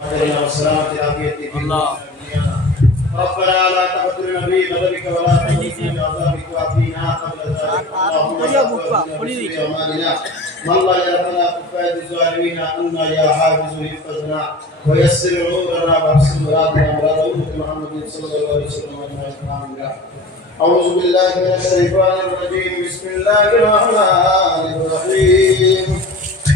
والسلامة العافية في الله. ربنا لا تقتلنا في غضبك ولا تخزنا بعذابك وعافينا قبل ذلك. اللهم لا تؤاخذنا بأعمالنا من لا يرحمنا كفاية الظالمين أنا يا حافظ احفظنا ويسر أمورنا واحسن مرادنا مراد أمة محمد صلى الله عليه وسلم أجمعين. أعوذ بالله من الشيطان الرجيم. بسم الله الرحمن الرحيم.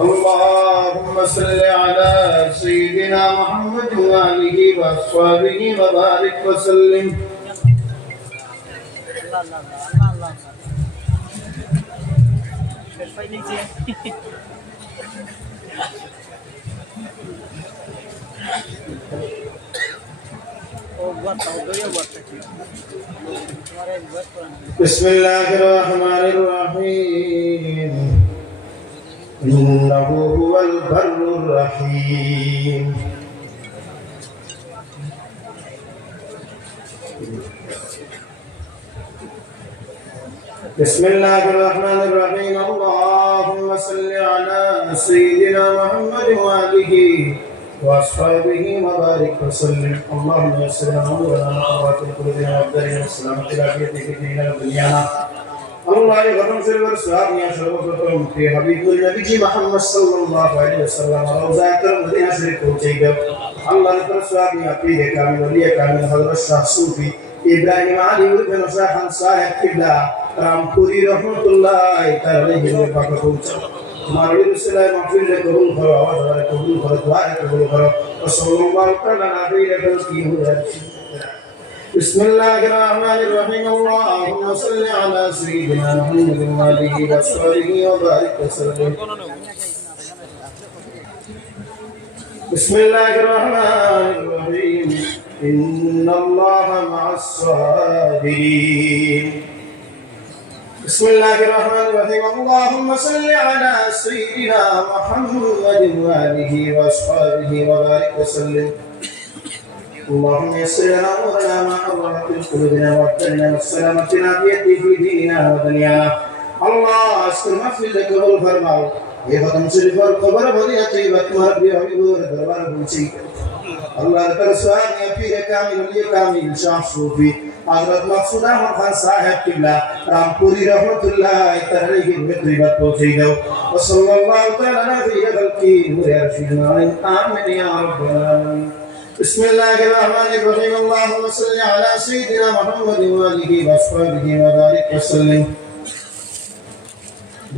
اللهم صل على سيدنا محمد وآله وأصحابه وبارك وسلم. بسم الله الرحمن الرحيم. إنه هو البر الرحيم. بسم الله الرحمن الرحيم. اللهم صل على سيدنا محمد وآله وأصحابه وبارك وسلم. اللهم يسر لنا أمورنا وأطهر قلوبنا وأبداننا والسلامة العافية في ديننا ودنيانا. الله يغفر سر ورسوله يا شرفتكم في حبيب النبي محمد صلى الله عليه وسلم روزة المدينة شريف وجيب الله يغفر سوابي أبيه كامل ولي كامل حضرت الشيخ صوفي إبراهيم علي بن شيخ صاحب قبلة رامپوری رحمت الله تعالی علیہ وسلم ہمارے رسول محفوظ قبول کرو اور قبول کرو دعا قبول کرو وصلی اللہ تعالی علیہ وسلم. بسم الله الرحمن الرحيم. اللهم صل على سيدنا محمد وآله وصحبه وبارك وسلم. بسم الله الرحمن الرحيم. إن الله مع الصابرين. بسم الله الرحمن الرحيم. اللهم صل على سيدنا محمد وآله وصحبه وبارك وسلم. اللهم يسر لنا امورنا ما حرمت في قلوبنا وابتلنا والسلامة العافية في ديننا ودنيانا. الله اسكن مغفر لك والفرماو ये खत्म शरीफ और खबर बढ़िया चाहिए बात तुम्हारे भी अभी वो दरबार पूछी अल्लाह ताला स्वामी पीर कामिल लिए कामिल शाह सूफी हजरत मकसूद अहमद खान साहब किबला रामपुरी रहमतुल्लाह तआला में बात पहुंची दो सल्लल्लाहु तआला अलैहि वसल्लम मुरे अर्शिदना आमीन या रब्बल आलमीन. بسم الله الرحمن الرحيم. اللهم صل على سيدنا محمد وآله وصحبه وبارك وسلم.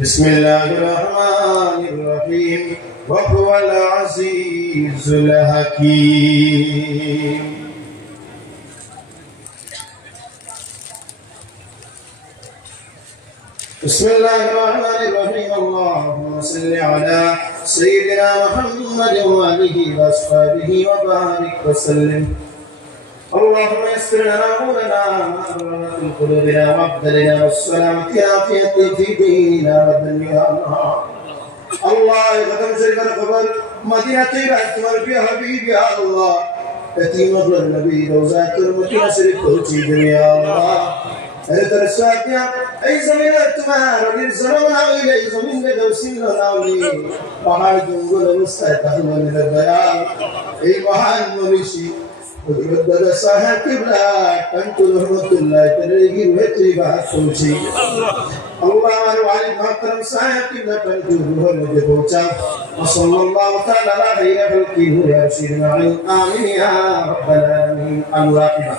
بسم الله الرحمن الرحيم. وهو العزيز الحكيم. بسم الله الرحمن الرحيم. اللهم صل على سيدنا محمد وآله وأصحابه وبارك وسلم. اللهم يسر لنا أمورنا وأمر قلوبنا وأبدلنا والسلامة العافية في ديننا ودنيانا. الله ختم شريف الخبر مدينة طيبة تمر في حبيب يا الله يتيم مغفر النبي روزات المدينة شريف توجيه يا الله. أي ترساتيا أي زمين تمار للزمان أولي أي زمين لدوسين الأولي وحال جنگل مستيقظ من البيان أي وحال مريشي ويردد صاحب كبلا تنقل رحمة الله تريجي ويتري بحث توشي الله وعلي محترم صاحب كبلا تنقل روح المجبوتا وصلى الله تعالى على خير خلقه يا سيدنا آمين يا رب العالمين. الواقبة.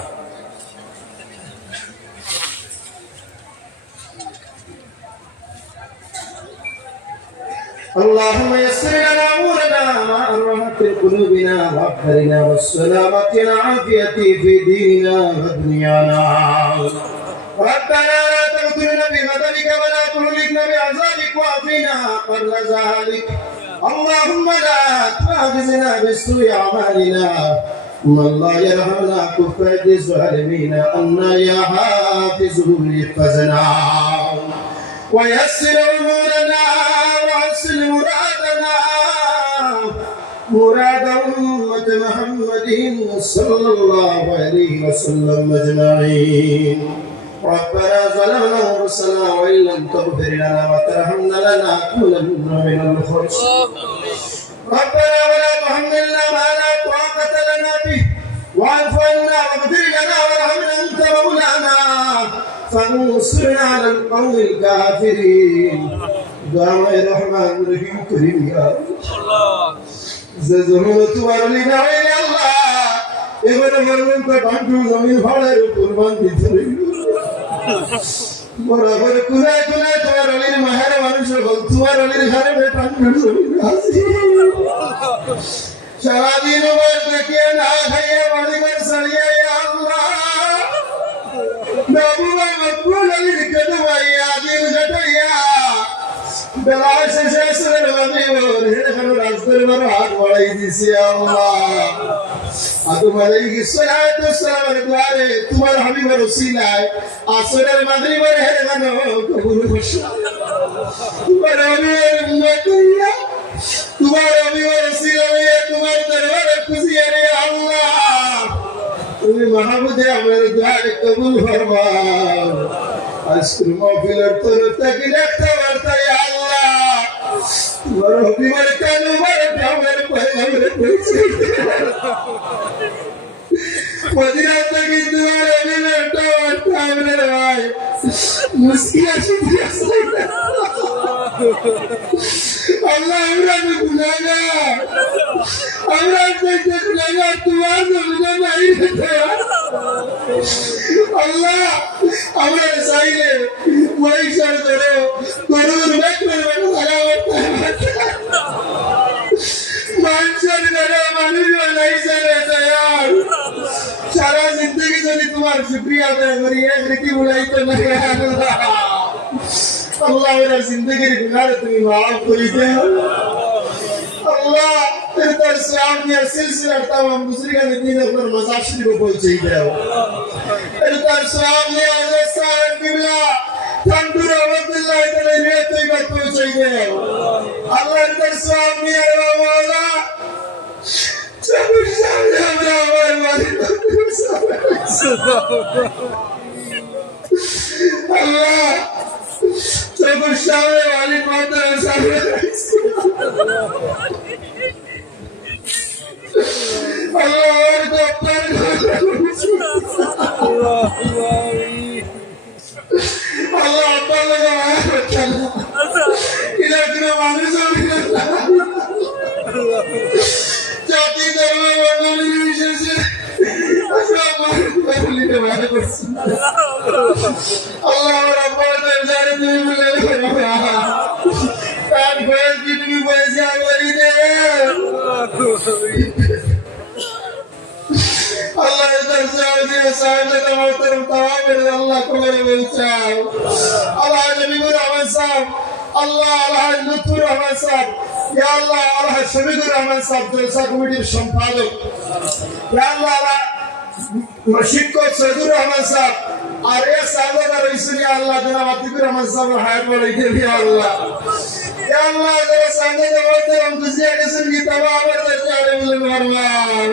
اللهم يسر لنا امورنا مع الرحمة قلوبنا وابصارنا والسلامة العافية في ديننا ودنيانا. ربنا لا تغفرنا بغضبك ولا تهلكنا بعذابك وعافنا قبل ذلك. اللهم لا تؤاخذنا بسوء اعمالنا من لا يرحمنا كفاية الظالمين أنا يا حافظه احفظنا ويسر امورنا وحسن مرادنا مراد أمة محمد صلى الله عليه وسلم أجمعين. ربنا ظلمنا أنفسنا وإن لم تغفر لنا وترحمنا لنكونن من الخاسرين. ربنا ولا تحملنا ما لا واعف عنا واغفر لنا وارحمنا انت مولانا فانصرنا على القوم الكافرين دعاء الرحمن الرحيم كريم يا الله زمن তোমারলি না হইলে আল্লাহ এবারে মরণ তো কাটু জমিন ফাড়ের কুরবান দিতে বরাবর কুনায় কুনায় তোমার অলির মাহারে মানুষের বল তোমার অলির ঘরে কাটু জমিন আসি সারাদিন বস দেখিয়ে না খাইয়ে বাড়ি ঘর সারিয়ে আল্লাহ বাবুয়া মকবুল অলির কদমাইয়া দিন ঘটাইয়া বেলা শেষে সুরের বাদে হেরে রাস্তার বড় হাত বাড়াই দিছি আল্লাহ আদম আলাইহিস সালাতু ওয়াসসালামের দুয়ারে তোমার হাবিবের ওসিলায় আসরের মাগরিবের হেরে গানো কবুল করছো তোমার হাবিবের উম্মতিয়া তোমার হাবিবের ওসিলায় তোমার দরবারে খুশিয়ে রে আল্লাহ তুমি মাহবুবে আমার দুয়ারে কবুল ফরমাও আজকের মাহফিলের তরফ থেকে একটা বার্তা আল্লাহ তোমার হাবিবের কানে মারে আমার পয়গামের পৌঁছে মদিনা থেকে তোমার হাবিবের টাওয়ারটা আমার ভাই মুস্কিল আসছে আল্লাহ আমরা গুনাহগার আমরা গুনাহগার তোমার জমিনে নাই আল্লাহ আমরা চাইলে পয়সার ধরে গরুর ব্যাপারে মানুষের ধরে মানুষ বানাইছে রে দয়াল সারা জিন্দগি যদি তোমার শুকরিয়া আদায় করি এক রীতি বুলাইতে না আল্লাহ मेरा जिंदगी गुनाह তুমি maaf করে দাও আল্লাহ तेरे सलाम के सिलसिला तमाम बुजुर्गों ने दीन पर मज़ार शरीफ पहुंचे दाও तेरे सलाम ने हजरत साहब बिल्ला तंदूर अब्दुल्लाह तेरे रेत पे पहुंचे दाও अल्लाह तेरे सलाम ने मौला सब सामने हमरा वाली अल्लाह सब सामने वाली माता सामने अल्लाह को पर अल्लाह पर लगा इधर किना मानुष जाति धर्म वर्ण निर्विशेष अल्लाह रब्बुल दरबार में मिले तान फैज की भी पैसा वाली दे अल्लाह इधर से आगे साहब ने तमाम तमाम अल्लाह को मेरे बेचाओ अल्लाह नबी रहमान साहब अल्लाह लुत्फुर रहमान साहब या अल्लाह अल्लाह शबीकुर रहमान साहब जलसा कमेटी संपादक या अल्लाह शिक्षक सदुर रहमान साहब और ये सादत और इसलिए अल्लाह जनाब अतीकुर रहमान साहब हायर वाले के लिए अल्लाह या अल्लाह जरा संगे तो बोलते हम दूसरे के सुन की तबाह कर देते हैं मिलन भरमान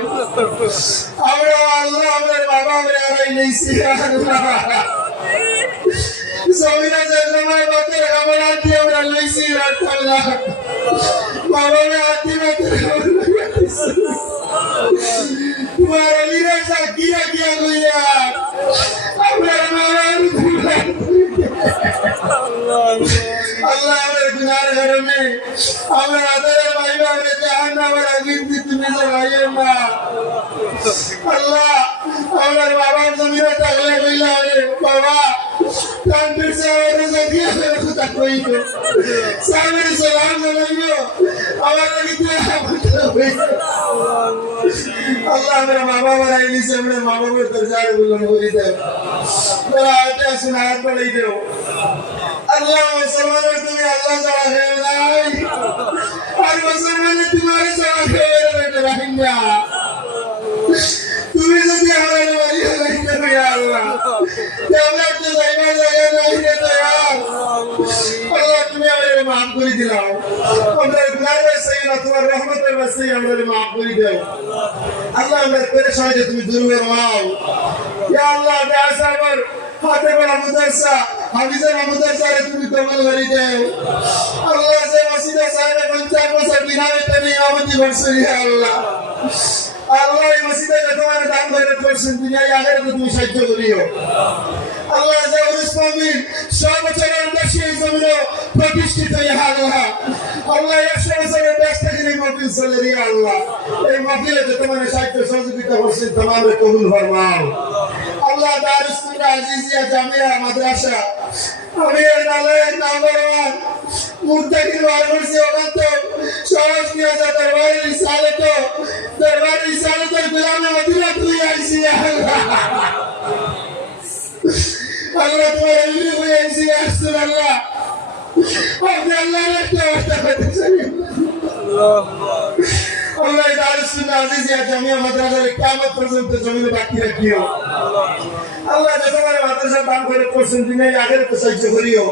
अबे अल्लाह हमारे बाबा मेरे आ रही नहीं सी अल्लाह समीरा जजमाई बकर हमारा दिया मेरा नहीं सी रात अल्लाह बाबा में आती में तेरे तुम्हारा लीरा सा किया किया गुया अपने मावान अल्लाह मेरे गुनाह घर में हमारे आदर भाई हमारे जहान्ना वाला गिनती तुम्हें सगाइए ना अल्लाह हमारे बाबा ज़मीन तगले मिला है बाबा तंदूर से हमारे ज़रिए मेरे को तकवई को सामने सलाम लगाइयो हमारे कितने अल्लाह मेरा मामा बनाई से अपने मामा को दर्जा बुलंद हो रही है मेरा आटे सुनात पड़ी दो अल्लाह मुसलमान तुम्हें अल्लाह जरा है नहीं और मुसलमान तुम्हारे जरा है बेटे रहेंगे तुम्हें जो दिया हमारे वाली है नहीं तो यार अल्लाह क्या मैं तो जाइए जाइए नहीं है तो यार अल्लाह तुम्हें मेरे माफ कर दिलाओ हमारे गुनाह में सही ना तुम्हारे रहमत में सही हमारे माफ कर दो अल्लाह मेरे परेशानी से तुम्हें दूर करवाओ या अल्लाह प्यासा पर हाथे बड़ा मुदरसा हाफिज़ मुदरसा रे तुम्हें कबूल करी दे अल्लाह से मस्जिद साहिब पंचायत को सब बिना में तनी आमदी बरसरी है अल्लाह अल्लाह মসজিদে তোমার দান করে করছেন দুনিয়ায় আগে তুমি সাহায্য করিও আল্লাহ জাউরুস মামিন সর্বচরণ বেশি এই জমিনে প্রতিষ্ঠিত ইয়া আল্লাহ আল্লাহ 100 বছরের বেশ থেকে এই মাহফিল চলে রে আল্লাহ এই মাহফিলে যে তোমার সাহায্য সহযোগিতা করছেন তোমাদের কবুল ফরমাও আল্লাহ দারুস কুরআন আজিজিয়া জামিয়া মাদ্রাসা আমি এর নাম্বার 1 মুত্তাকির ওয়ারসি ওগান্ত সহজ নিয়ে যা দরবারে রিসালাতের গোলামে মদিনা তুই আইছি আল্লাহ আল্লাহ তোমার এমনি হয়ে আইছি রাসূলুল্লাহ আপনি আল্লাহর একটা ওয়াস্তা করতে চাই আল্লাহ দারুস কুরআন আজিজিয়া জামিয়া মাদ্রাসার কিয়ামত পর্যন্ত জমিনে বাকি রাখিও আল্লাহ যতবার মাদ্রাসা দান করে করছেন দুনিয়ায় আগের তো সাহায্য করিও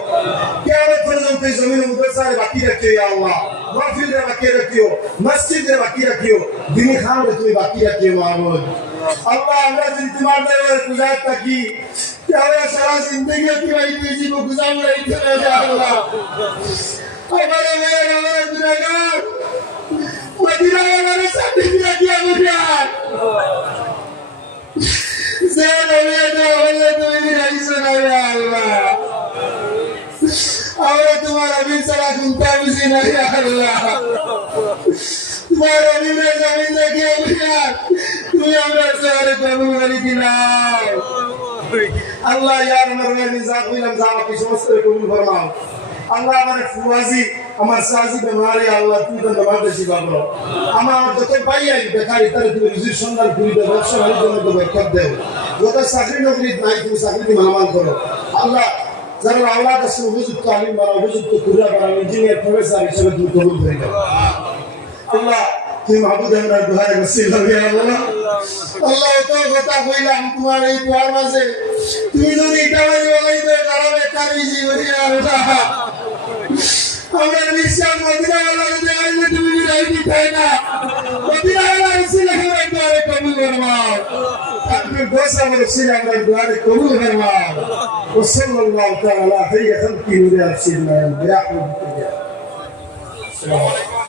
কিয়ামত পর্যন্ত এই জমিনে মাদ্রাসায় বাকি রাখিও ইয়া আল্লাহ মাহফিলে বাকি রাখিও মসজিদে বাকি রাখিও দিনী খামে তুমি বাকি রাখিও মাহবুব আল্লাহ আমরা যদি তোমার দরবারে গুজার থাকি তাহলে সারা জিন্দেগি তোমায় জীব গুজার রাখতে হবে আল্লাহ আমারে মেরে আমার গুনাহগার মদিনা ওয়ালার সাথে রাখিও মুরাদ ahora तुम्हारा भी सारा घूमता भी सी नहीं अल्लाह तुम्हारा भी मेरे जमीन देखिए यार तुम्हें हमारे सारे कबूल करी दिलाओ अल्लाह यार मरने निजात में लम्हा की समस्त कबूल फरमाओ अल्लाह हमारे फुवाजी हमारे साजी बीमारी अल्लाह तू तो दबा दे सी बाबरो हमारे तो कोई भाई आई बेकारी तरह तू रिजिक संदाल पूरी दे व्यवसाय वाली दोनों को बैकअप दे वो तो साकरी नौकरी नहीं तू साकरी की मनमान करो अल्लाह जरा औलाद से हुजूर तालीम वाला हुजूर तो पूरा बना इंजीनियर प्रोफेसर इस सब तू कबूल करेगा अल्लाह तू महबूब हमरा दुआ नसीब हो अल्लाह अल्लाह तो बता कोईला हम तुम्हारे द्वार में से तू जो इटावारी वाला ही तो घर में कारी जी हो अल्लाह हमारे निशान मदीना वाला ने देखा तुम भी रही थी ना मदीना वाला इसी लगे द्वार कबूल फरमाओ अपने दोस्त हमारे इसी लगे द्वार कबूल फरमाओ وصلى الله تعالى على خير خلقه ورسوله برحمته